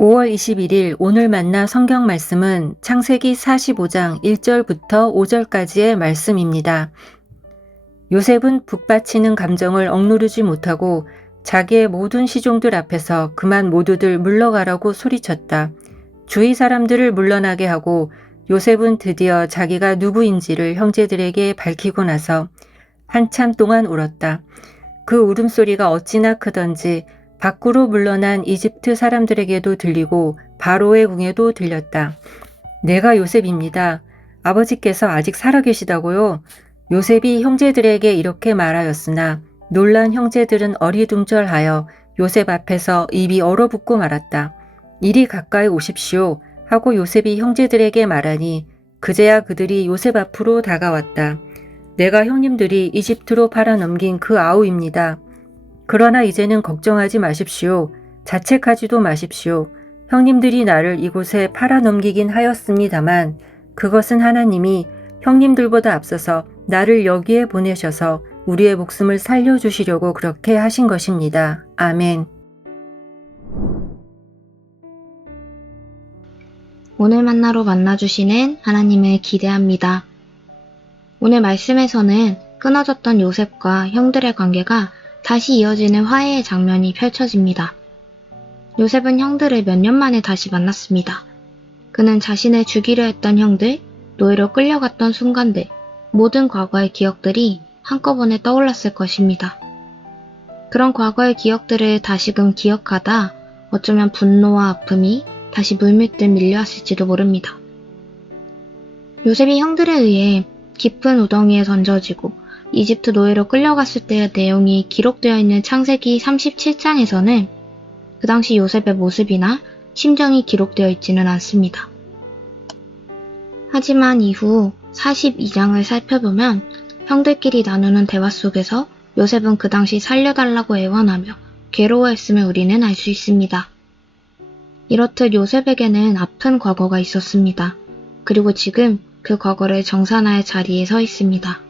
5월 21일 오늘 만나 성경 말씀은 창세기 45장 1절부터 5절까지의 말씀입니다. 요셉은 북받치는 감정을 억누르지 못하고 자기의 모든 시종들 앞에서 그만 모두들 물러가라고 소리쳤다. 주위 사람들을 물러나게 하고 요셉은 드디어 자기가 누구인지를 형제들에게 밝히고 나서 한참 동안 울었다. 그 울음소리가 어찌나 크던지 밖으로 물러난 이집트 사람들에게도 들리고 바로의 궁에도 들렸다. 내가 요셉입니다. 아버지께서 아직 살아계시다고요? 요셉이 형제들에게 이렇게 말하였으나 놀란 형제들은 어리둥절하여 요셉 앞에서 입이 얼어붙고 말았다. 이리 가까이 오십시오 하고 요셉이 형제들에게 말하니 그제야 그들이 요셉 앞으로 다가왔다. 내가 형님들이 이집트로 팔아넘긴 그 아우입니다. 그러나 이제는 걱정하지 마십시오. 자책하지도 마십시오. 형님들이 나를 이곳에 팔아넘기긴 하였습니다만 그것은 하나님이 형님들보다 앞서서 나를 여기에 보내셔서 우리의 목숨을 살려주시려고 그렇게 하신 것입니다. 아멘. 오늘 만나로 만나주시는 하나님을 기대합니다. 오늘 말씀에서는 끊어졌던 요셉과 형들의 관계가 다시 이어지는 화해의 장면이 펼쳐집니다. 요셉은 형들을 몇 년 만에 다시 만났습니다. 그는 자신을 죽이려 했던 형들, 노예로 끌려갔던 순간들, 모든 과거의 기억들이 한꺼번에 떠올랐을 것입니다. 그런 과거의 기억들을 다시금 기억하다 어쩌면 분노와 아픔이 다시 물밀듯 밀려왔을지도 모릅니다. 요셉이 형들에 의해 깊은 우덩이에 던져지고 이집트 노예로 끌려갔을 때의 내용이 기록되어 있는 창세기 37장에서는 그 당시 요셉의 모습이나 심정이 기록되어 있지는 않습니다. 하지만 이후 42장을 살펴보면 형들끼리 나누는 대화 속에서 요셉은 그 당시 살려달라고 애원하며 괴로워했음을 우리는 알 수 있습니다. 이렇듯 요셉에게는 아픈 과거가 있었습니다. 그리고 지금 그 과거를 정산할 자리에 서 있습니다.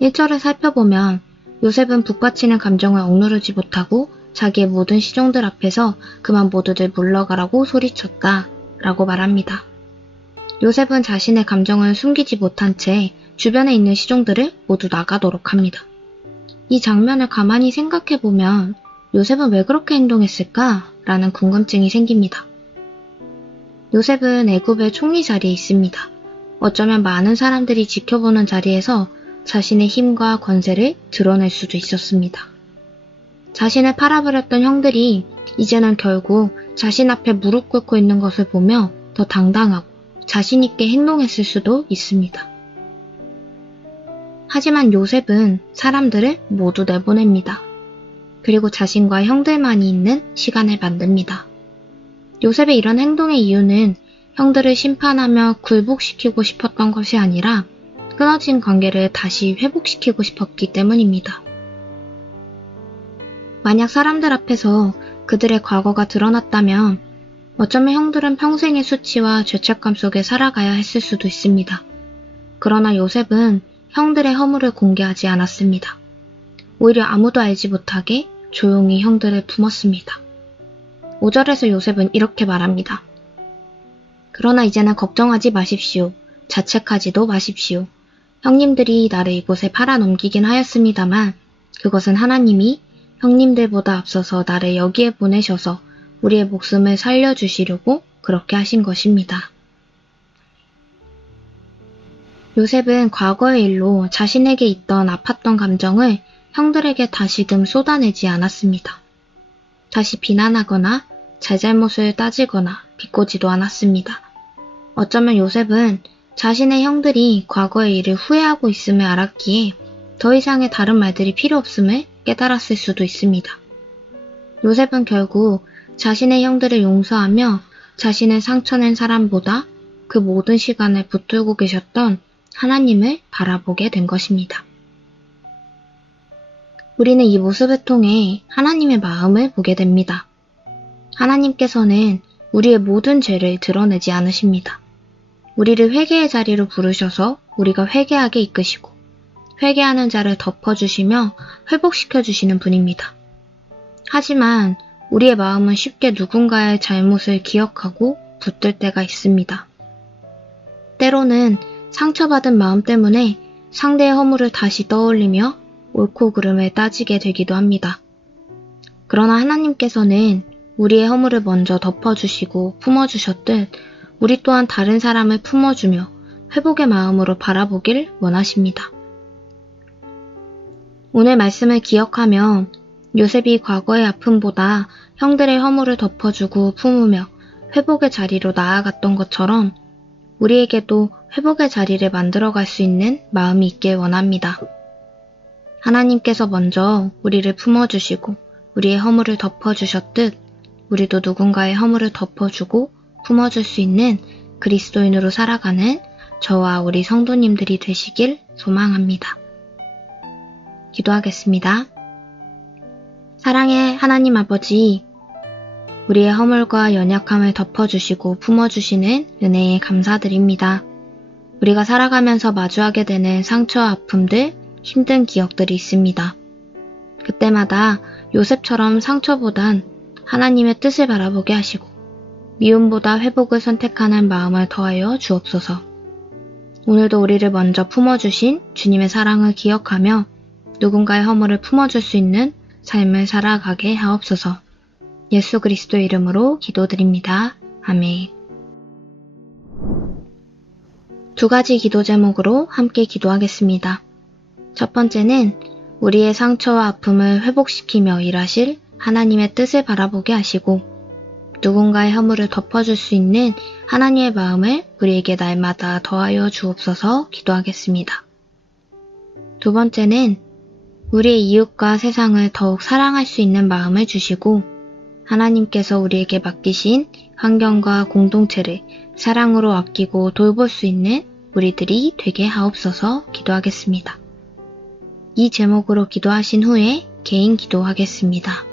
1절을 살펴보면 요셉은 북받치는 감정을 억누르지 못하고 자기의 모든 시종들 앞에서 그만 모두들 물러가라고 소리쳤다 라고 말합니다. 요셉은 자신의 감정을 숨기지 못한 채 주변에 있는 시종들을 모두 나가도록 합니다. 이 장면을 가만히 생각해보면 요셉은 왜 그렇게 행동했을까? 라는 궁금증이 생깁니다. 요셉은 애굽의 총리 자리에 있습니다. 어쩌면 많은 사람들이 지켜보는 자리에서 자신의 힘과 권세를 드러낼 수도 있었습니다. 자신을 팔아버렸던 형들이 이제는 결국 자신 앞에 무릎 꿇고 있는 것을 보며 더 당당하고 자신 있게 행동했을 수도 있습니다. 하지만 요셉은 사람들을 모두 내보냅니다. 그리고 자신과 형들만이 있는 시간을 만듭니다. 요셉의 이런 행동의 이유는 형들을 심판하며 굴복시키고 싶었던 것이 아니라 끊어진 관계를 다시 회복시키고 싶었기 때문입니다. 만약 사람들 앞에서 그들의 과거가 드러났다면 어쩌면 형들은 평생의 수치와 죄책감 속에 살아가야 했을 수도 있습니다. 그러나 요셉은 형들의 허물을 공개하지 않았습니다. 오히려 아무도 알지 못하게 조용히 형들을 품었습니다. 5절에서 요셉은 이렇게 말합니다. 그러나 이제는 걱정하지 마십시오. 자책하지도 마십시오. 형님들이 나를 이곳에 팔아넘기긴 하였습니다만 그것은 하나님이 형님들보다 앞서서 나를 여기에 보내셔서 우리의 목숨을 살려주시려고 그렇게 하신 것입니다. 요셉은 과거의 일로 자신에게 있던 아팠던 감정을 형들에게 다시금 쏟아내지 않았습니다. 다시 비난하거나 잘잘못을 따지거나 비꼬지도 않았습니다. 어쩌면 요셉은 자신의 형들이 과거의 일을 후회하고 있음을 알았기에 더 이상의 다른 말들이 필요 없음을 깨달았을 수도 있습니다. 요셉은 결국 자신의 형들을 용서하며 자신을 상처낸 사람보다 그 모든 시간을 붙들고 계셨던 하나님을 바라보게 된 것입니다. 우리는 이 모습을 통해 하나님의 마음을 보게 됩니다. 하나님께서는 우리의 모든 죄를 드러내지 않으십니다. 우리를 회개의 자리로 부르셔서 우리가 회개하게 이끄시고 회개하는 자를 덮어주시며 회복시켜주시는 분입니다. 하지만 우리의 마음은 쉽게 누군가의 잘못을 기억하고 붙들 때가 있습니다. 때로는 상처받은 마음 때문에 상대의 허물을 다시 떠올리며 옳고 그름을 따지게 되기도 합니다. 그러나 하나님께서는 우리의 허물을 먼저 덮어주시고 품어주셨듯 우리 또한 다른 사람을 품어주며 회복의 마음으로 바라보길 원하십니다. 오늘 말씀을 기억하며 요셉이 과거의 아픔보다 형들의 허물을 덮어주고 품으며 회복의 자리로 나아갔던 것처럼 우리에게도 회복의 자리를 만들어갈 수 있는 마음이 있길 원합니다. 하나님께서 먼저 우리를 품어주시고 우리의 허물을 덮어주셨듯 우리도 누군가의 허물을 덮어주고 품어줄 수 있는 그리스도인으로 살아가는 저와 우리 성도님들이 되시길 소망합니다. 기도하겠습니다. 사랑의 하나님 아버지, 우리의 허물과 연약함을 덮어주시고 품어주시는 은혜에 감사드립니다. 우리가 살아가면서 마주하게 되는 상처와 아픔들, 힘든 기억들이 있습니다. 그때마다 요셉처럼 상처보단 하나님의 뜻을 바라보게 하시고 미움보다 회복을 선택하는 마음을 더하여 주옵소서. 오늘도 우리를 먼저 품어주신 주님의 사랑을 기억하며 누군가의 허물을 품어줄 수 있는 삶을 살아가게 하옵소서. 예수 그리스도 이름으로 기도드립니다. 아멘. 두 가지 기도 제목으로 함께 기도하겠습니다. 첫 번째는 우리의 상처와 아픔을 회복시키며 일하실 하나님의 뜻을 바라보게 하시고 누군가의 허물을 덮어줄 수 있는 하나님의 마음을 우리에게 날마다 더하여 주옵소서 기도하겠습니다. 두 번째는 우리의 이웃과 세상을 더욱 사랑할 수 있는 마음을 주시고 하나님께서 우리에게 맡기신 환경과 공동체를 사랑으로 아끼고 돌볼 수 있는 우리들이 되게 하옵소서 기도하겠습니다. 이 제목으로 기도하신 후에 개인 기도하겠습니다.